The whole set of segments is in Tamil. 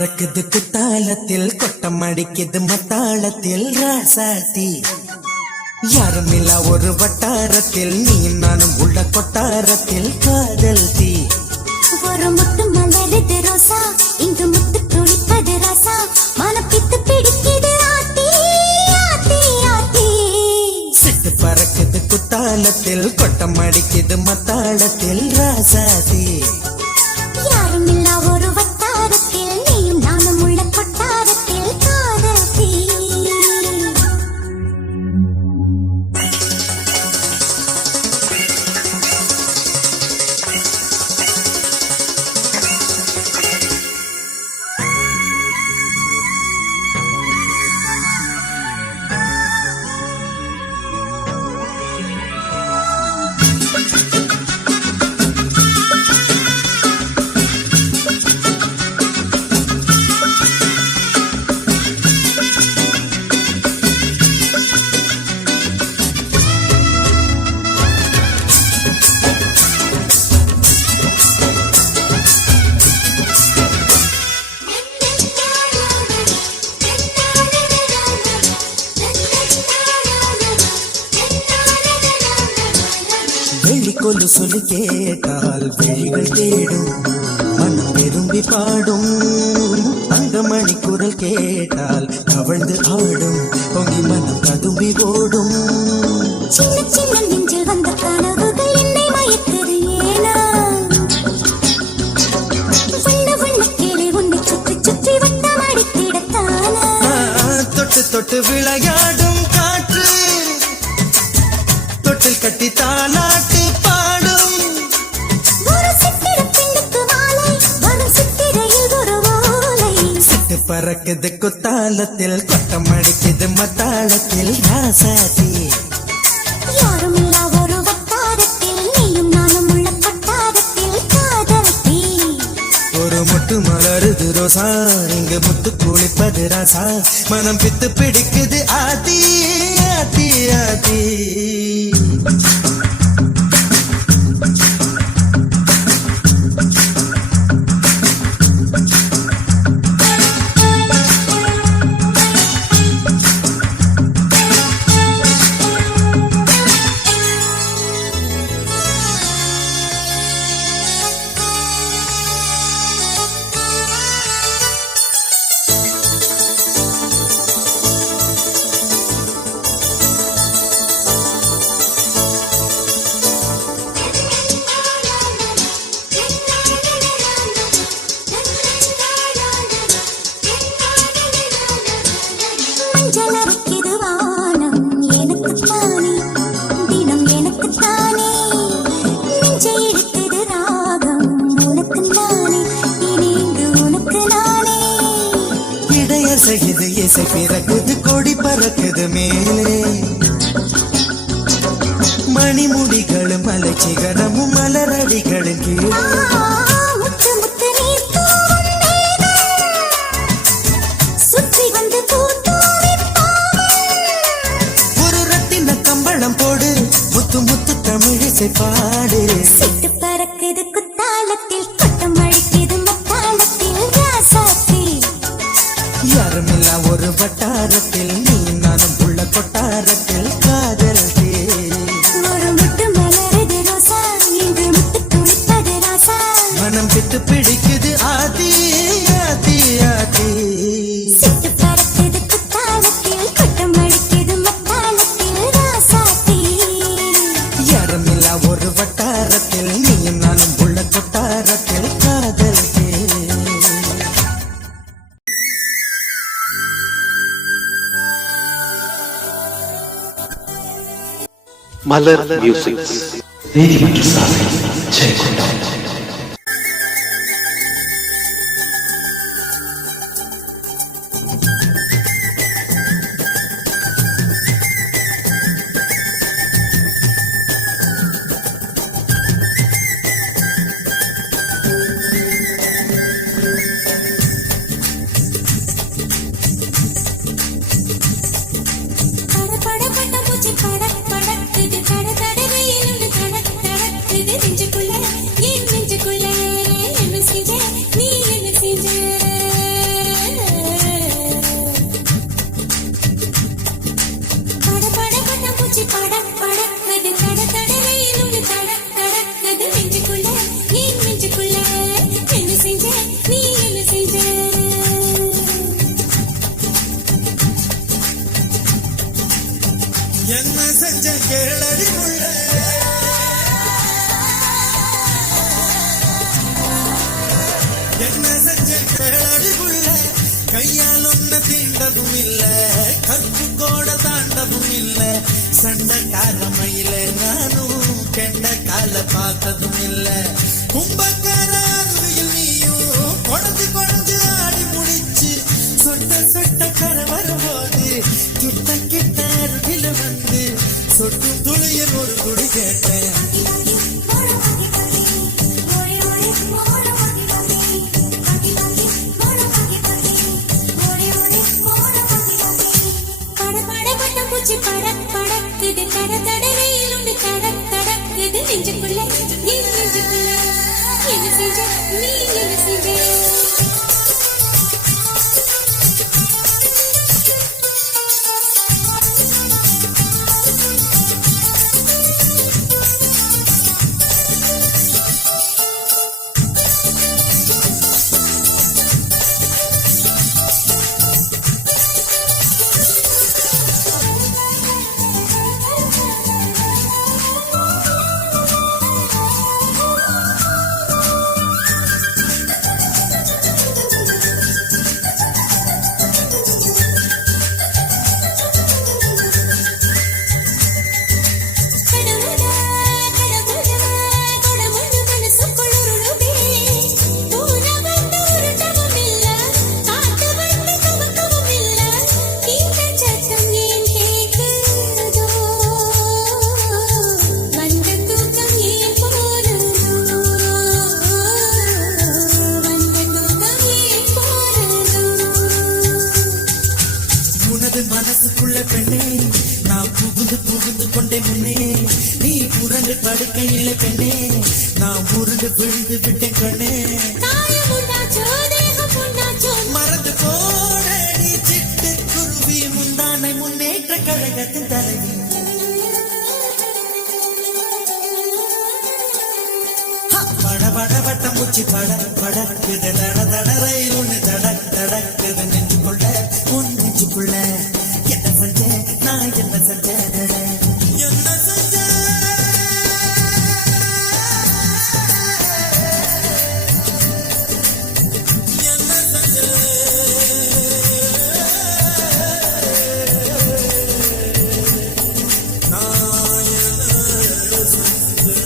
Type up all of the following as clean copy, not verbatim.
பறக்குது குத்தாலத்தில் கொட்டம் அடிக்குது மத்தாளத்தில் ராசாத்தி யாரும் இல்ல ஒரு வட்டாரத்தில் நீ நானும் உள்ள கொட்டாரத்தில் காதல் தீ ஒரு முத்து மலருது ரோசா இங்கு முத்து துளிப்பது ராசா மனப்பித்து பிடிக்குது ஆத்தி ஆத்தி ஆத்தி சிட்டு பறக்குது குத்தாலத்தில் கொட்டம் அடிக்குது மத்தாளத்தில் ராசாத்தி யாரும் இல்ல ஒரு வட்டாரத்தில் நீயும் நானும் உள்ள கொட்டாரத்தில் காதல் தீ கொலு சொல்லி கேட்டால் விழிகள் தேடும் மனம் விரும்பி பாடும் தங்கமணி குரல் கேட்டால் கவழ்ந்து ஆடும் பொங்கி மனம் கதும்பி ஓடும் சின்ன சின்ன நெஞ்சில் வந்த கனவுகள் என்னை மயக்குது ஏனா வண்ண வண்ண கிளி உன்னை சுற்றி சுற்றி வட்டம் அடித்திடத்தானா தொட்டு தொட்டு விளையாடும் காற்று தொட்டில் கட்டி தாலாட்டு பறக்குது குத்தாலத்தில் கொட்டம் அடிக்குது மத்தாளத்தில் ராசாத்தி யாரும் இல்ல ஒரு வட்டாரத்தில் நீயும் நானும் உள்ள கொட்டாரத்தில் காதல் தீ ஒரு முட்டு மலருது ரோசா இங்கு முத்து குளிப்பது ராசா மனம் பித்து பிடிக்குது ஆதி ஆதி ஆதி ஜலரக்கிது வானம் எனக்குத்தானே தினம் எனக்குத்தானே நெஞ்சை இழுக்குது ராகம் உனக்கு நானே இணைந்து உனக்கு நானே இடையர் செய்து இசை பிறக்குது கொடி பறக்குது மேலே மணிமுடிகளும் மலை சிகரமும் மலரடிகளின் கீழே முத்து முத்து நீர் தூவும் சுற்றி வந்து போடு முத்து முத்து தமிழிசை பாடு சிட்டு பறக்குது குத்தாலத்தில் கொட்டம் அடிக்குது மத்தாளத்தில் ராசாத்தி யாரும் இல்ல ஒரு வட்டாரத்தில் நீ நானும் உள்ள கொட்டாரத்தில் காதல் தீ ஒரு முட்டு மலருது ரோசா இங்கு முத்து துளிப்பது ராசா மனம் பித்து பிடிக்குது ஆதி ஆதி ஆதி சிட்டு பறக்குது குத்தாலத்தில் கொட்டம் அடிக்குது மத்தாளத்தில் ராசாத்தி யாரும் இல்ல ஒரு வட்டாரத்தில் நீயும் நானும் உள்ள கொட்டாரத்தில் காதல் தீ மலர் மியூசிக் நீதிமன்ற சாலை ஜெயகொண்டம். நெஞ்சுக்குள்ள என்ன செஞ்ச கேளடி புள்ள என்ன செஞ்ச கேளடி புள்ள கையால் ஒன்ன தீண்டவும் இல்ல கற்பு கோட தாண்டவும் இல்ல சண்டைக்கார மயில நானும் கெண்ட கால பார்த்ததும் இல்ல கும்பக்கார அருவியில் நீயும் குழஞ்சு குழஞ்சு ஆடி முடிச்சு சொட்ட சொட்ட கரை வரும்போது கிட்ட கிட்ட அருகில வந்து சொட்டு துளியில் ஒரு துடி கேட்டேன் படக் படக்குது தட தடவையில் உண்டு தடக் தடக்குது நெஞ்சுக்குள்ள என் நெஞ்சுக்குள்ள என்ன செஞ்ச நீ என்ன செஞ்ச மனசுக்குள்ள பெண்ணே நான் புகுந்து புகுந்து கொண்டே முன்னே நீ புரண்டு படுக்கையில பெண்ணே நான் உருண்டு விழுந்து விட்டேன் கண்ணே மறந்து போன நீ சிட்டு குருவி முந்தானை முன்னேற்ற கழகத்தின் தலைவி பட பட வட்டம் பூச்சி பட படக்குது தட தட ரயில் ஒண்ணு தடக் தடக்குது நெஞ்சுக்குள்ள உன் நெஞ்சுக்குள்ள என்ன செஞ்சேன் நான் என்ன செஞ்சேன் என்ன செஞ்சேன் என்ன செஞ்சேன் நான் என்ன செஞ்சேன்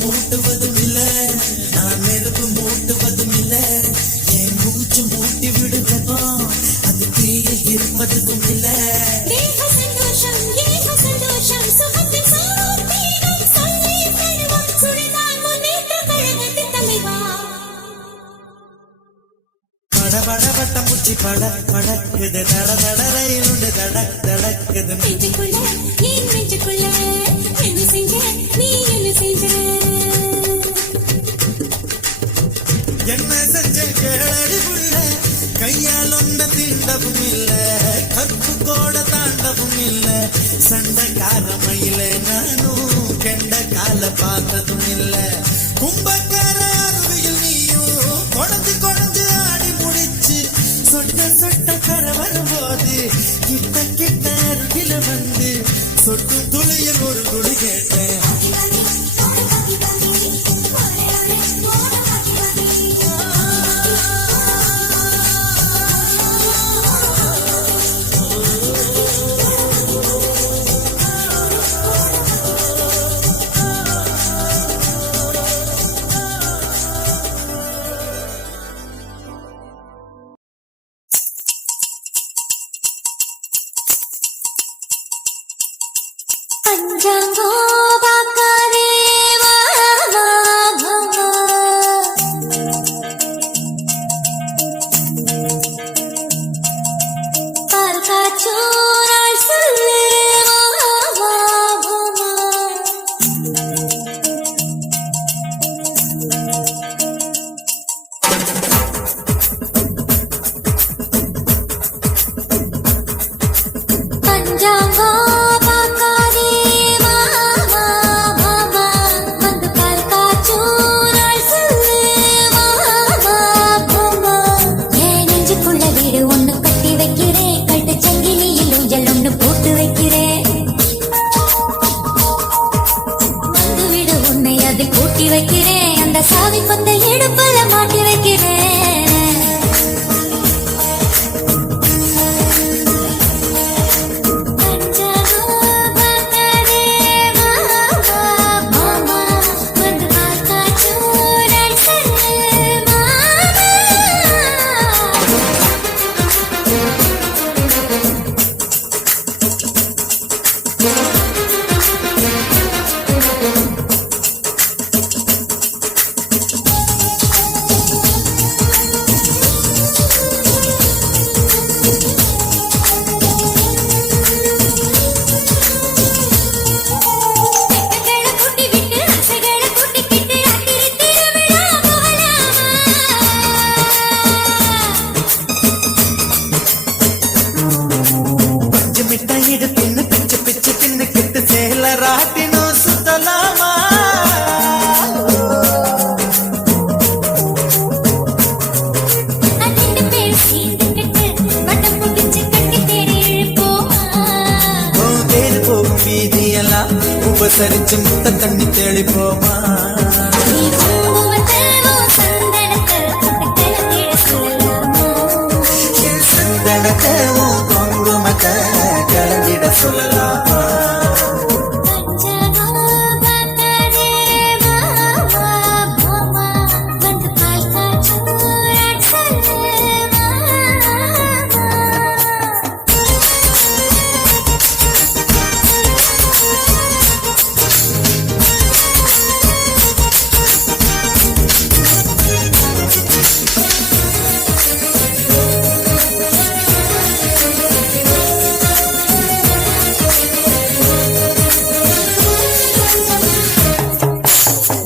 மூட்டுவதும் இல்ல நான் நெருப்பு மூட்டுவதும் இல்ல என் மூச்சு மூட்டி விடுவதும் அது தீய இருப்பதும் இல்ல பட பட பட்டம் பூச்சி பட படக்குது தட தட ரயில் உண்டு தடக் தடக்குது நெஞ்சுக்குள்ள என் நெஞ்சுக்குள்ள என்ன செஞ்ச நீ என்ன செஞ்ச என்ன செஞ்ச கேளடி புள்ள கையால் ஒன்ற தீண்டவும் இல்ல கற்பு கோட தாண்டவும் இல்ல சண்டைக்கார மயில நானும் கெண்ட கால பார்த்ததும் இல்ல கும்பக்கார அருவியில் நீயும் குழஞ்சு குழஞ்சு ஆடி முடிச்சு சொட்ட சொட்ட கரை வரும்போது கிட்ட கிட்ட அருகில வந்து சொட்டு துளியில் ஒரு துளி கேட்டேன் பஞ்சாங்கோ பார்க்காதே வா வா வா வா. பால் காய்ச்சும் நாள் சொல்லு வா வா வா வா. பஞ்சாங்கோ பார்க்காதே வா வா வா வா. வந்து பால் காய்ச்சும் நாள் சொல்லு வா வா வா வா. என் நெஞ்சுக்குள்ள வீடு ஒண்ணு கட்டி வைக்கிறேன், கட்டு சங்கிலியில் ஊஞ்சல் ஒண்ணு போட்டு வைக்கிறேன். வந்து வீடு உன்னை அதில் பூட்டி வைக்கிறேன், அந்த சாவி கொண்ட இடுப்புல மாட்டி வைக்கிறேன். பஞ்சாங்கோ பார்க்காதே வா வா வா வா. வந்து பால் காய்ச்சும் நாள் சொல்லு வா வா. வெக்கங்களை கூட்டி விட்டு ஆசைகளை கூட்டிக்கிட்டு ராத்திரி திருவிழா போகலாமா? பஞ்சு மிட்டாய் தின்னு பிச்சு பிச்சு தின்னு கிட்டு சேல ராட்டினும் சுத்தலாமா? ரெண்டு பேரும் சேர்ந்துக்கிட்டு வட்டம் பிடிச்சு கட்டி தேடி இழுப்போமா? உன் பேரு போகும் வீதியெல்லாம் உபசரிச்சு முத்த தண்ணி தெளிப்போமா? நீ குங்குமத்தை உன் சந்தனத்தை தொட்டு கலந்திட சொல்லலாமா? என் சந்தனத்தை உன் குங்குமத்தை கலந்திட சொல்லலாமா? பஞ்சாங்கோ பார்க்காதே வா வா வா வா. வந்து பால் காய்ச்சும் நாள் சொல்லு வா வா.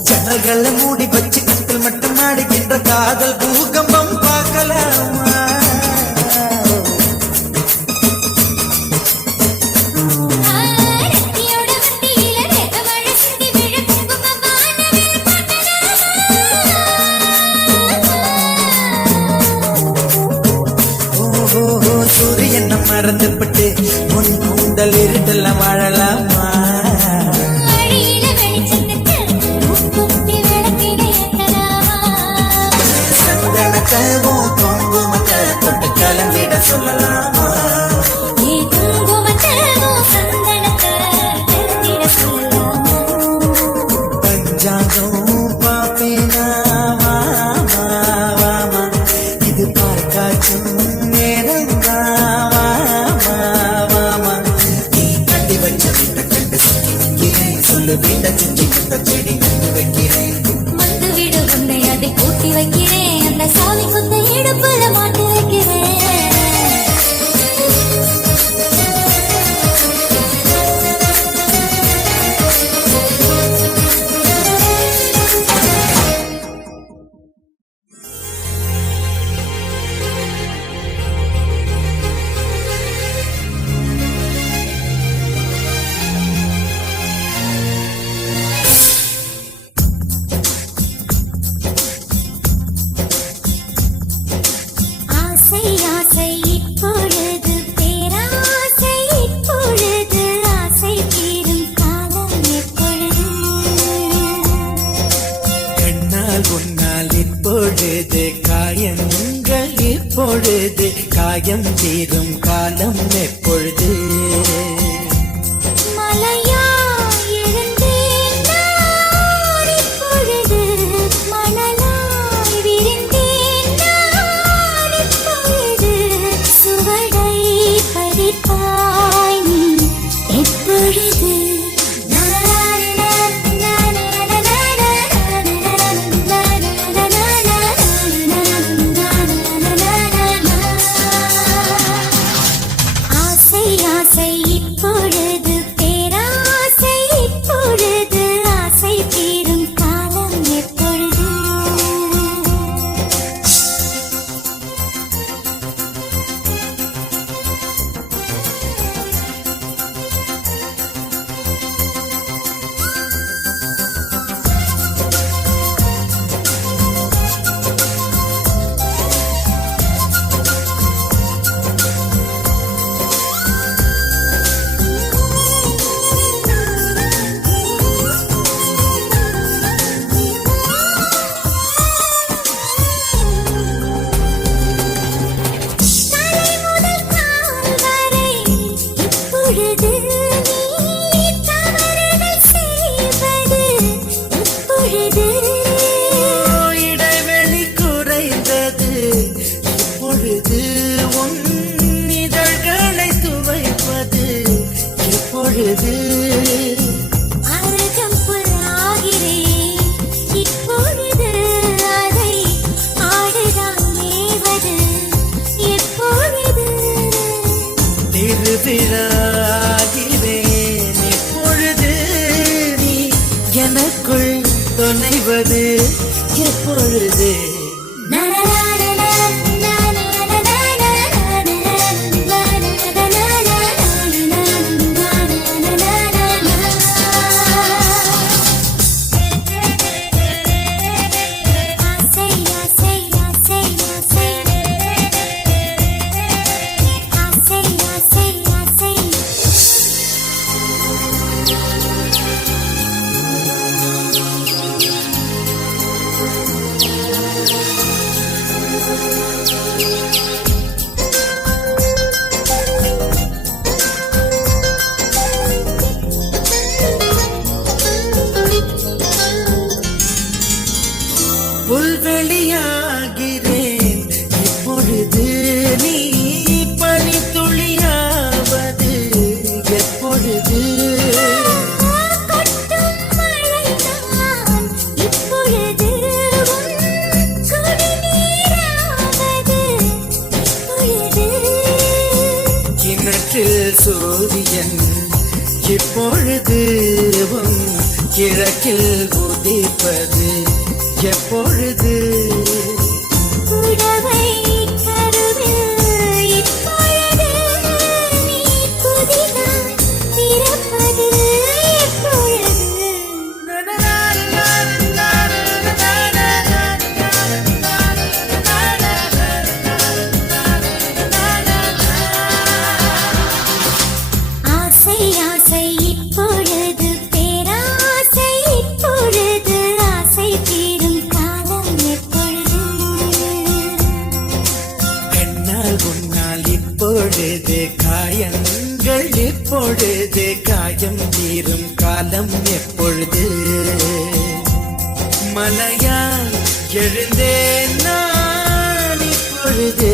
ஜன்னல்களை மூடி வச்சு கட்டில் மட்டும் ஆடுகின்ற காதல் பூகம்பம் பார்க்கலாமா? ரத்தியோட வண்டியில ரேக மழை சிந்தி விழ குங்கும வானவில் ஓஹோ சூரியன் மறந்துபட்டு உன் கூந்தல் இருட்டெல்லாம் வாழலாமா? வழியில வெளிச்சத்துக்கு உப்புட்டி விளக்கிட ஏத்தலாமா? சந்தனத்தவும் குங்குமத்தை தொட்டு கலந்திட சொல்லலாமா? நீ குங்குமத்தை உன் சந்தனத்தை கலந்திட சொல்லலாமா? பஞ்சாங்கம் பாப்பேனா வா வா வாமா. இது பார்க்காச்சும் நேரம் வா வா வா வாமா. நீ கட்டி வச்ச வீட்டை கண்டு சிக்கிறேன், சொல்லு வீட்டை செஞ்சு கொண்ட செடி நட்டு வைக்கிறேன். வந்து விடு உன்னை அதை பூட்டி வைக்கிறேன், அந்த சாவி கொண்ட இடுப்புல மாட்டி வைக்கிறேன். ஆசை ஆசை இப்பொழுது பேராசை இப்பொழுது ஆசை தீரும் காலம் எப்பொழுது? கண்ணால் உன்னால் இப்பொழுது காயங்கள் இப்பொழுது காயம் தீரும் காலம் எப்பொழுது? மலையாய் இருந்தேன் நான் இப்பொழுது மணலாய் விரிந்தேன் நான் இப்பொழுது. சுவடை பதிப்பாய் நீ எப்பொழுது? தொலைவது எப்பொழுது புல்வெளியாகிறேன் இப்பொழுது நீ பனித்துளியாவது எப்பொழுது கிணற்றில் சூரியன் இப்பொழுது கிழக்கில் உதிப்பது எப்பொழுது இப்பொழுது காயங்கள் இப்பொழுது காயம் தீரும் காலம் எப்பொழுது மலையால் எழுந்தேன் நான் இப்பொழுது